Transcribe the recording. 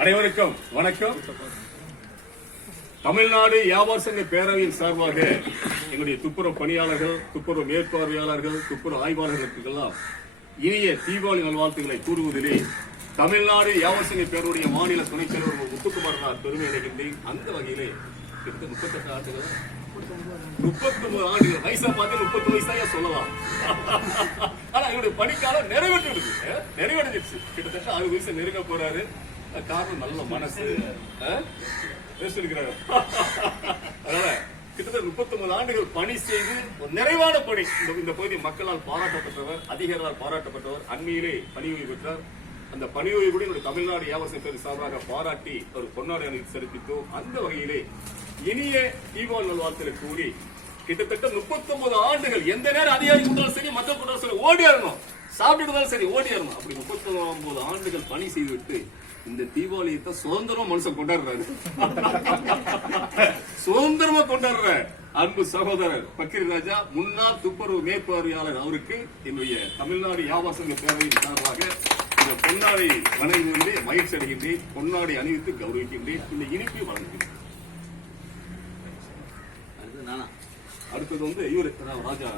அனைவருக்கும் வணக்கம். தமிழ்நாடு வியாபார சங்க பேரவையின் சார்பாக எங்களுடைய துப்புரவு பணியாளர்கள் துப்புரவு மேற்பார்வையாளர்கள் துப்புரவு ஆய்வாளர்களுக்கெல்லாம் இனிய தீபாவளி நல்வாழ்த்துக்களை கூறுவதிலே தமிழ்நாடு வியாபார சங்க பேரவையுடைய மாநில துணைத் தலைவர் முத்துக்குமார் நான் பெருமை அடைகின்றேன். அந்த வகையிலே கிட்ட முப்பத்தெட்டு ஆண்டுகள் முப்பத்தொன்பது ஆண்டுகள் வயசா பார்த்து முப்பத்தி வயசாயா சொல்லலாம். ஆனா எங்களுடைய பணிக்காலம் நிறைவேற்றிடுது அஹ், நிறைவடைஞ்சிருச்சு கிட்டத்தட்ட ஆறு வயசு நெருங்க போறாரு. காரணம் நல்ல மனசு. பேசிருக்கிறாரு பேசியிருக்கிறாரு. அதனால கிட்டத்தட்ட 39 ஆண்டுகள் பணி செய்து ஒரு நிறைவான பணி. இந்த பகுதி மக்களால் பாராட்டப்பட்டவர் அதிகாரிகளால் பாராட்டப்பட்டவர் அண்மையிலே பணி ஓய்வு பெற்றார். அந்த பணி ஓய்வு கூட என்னுடைய தமிழ்நாடு வியாபார பேர் சார்பாக பாராட்டி ஒரு பொன்னாடை அணிவித்து செலுத்தித்தோம் அந்த வகையிலே இனிய தீபாவளி நல்வாழ்த்துக்களை கூறி கிட்டத்தட்ட 39 ஆண்டுகள் எந்த நேரம் அதிகாரி கூட்டாலும் சரி மற்ற கூட்டாலும் சரி ஓடி சாப்பிட்டுட்டு சாப்பிட்டு இருந்தாலும் சரி ஓடி வரணும் அப்படி 39 ஆண்டுகள் பணி செய்துவிட்டு இந்த தீபாவளியை தான் சுதந்திரமா மனுஷன் கொண்டாடுறாரு. சுதந்திரமா கொண்டாடுற அன்பு சகோதரர் பக்கீர் ராஜா முன்னாள் துப்புரவு மேற்பார்வையாளர் அவருக்கு என்னுடைய தமிழ்நாடு யாவாசங்க பேரவையின் சார்பாக இந்த பொன்னாடை வணங்குவதிலே மகிழ்ச்சி அடைகின்றேன் பொன்னாடை அணிவித்து கௌரவிக்கின்றேன் இந்த இனிப்பை வழங்குகின்றேன். அடுத்தது வந்து இவர் ராஜா.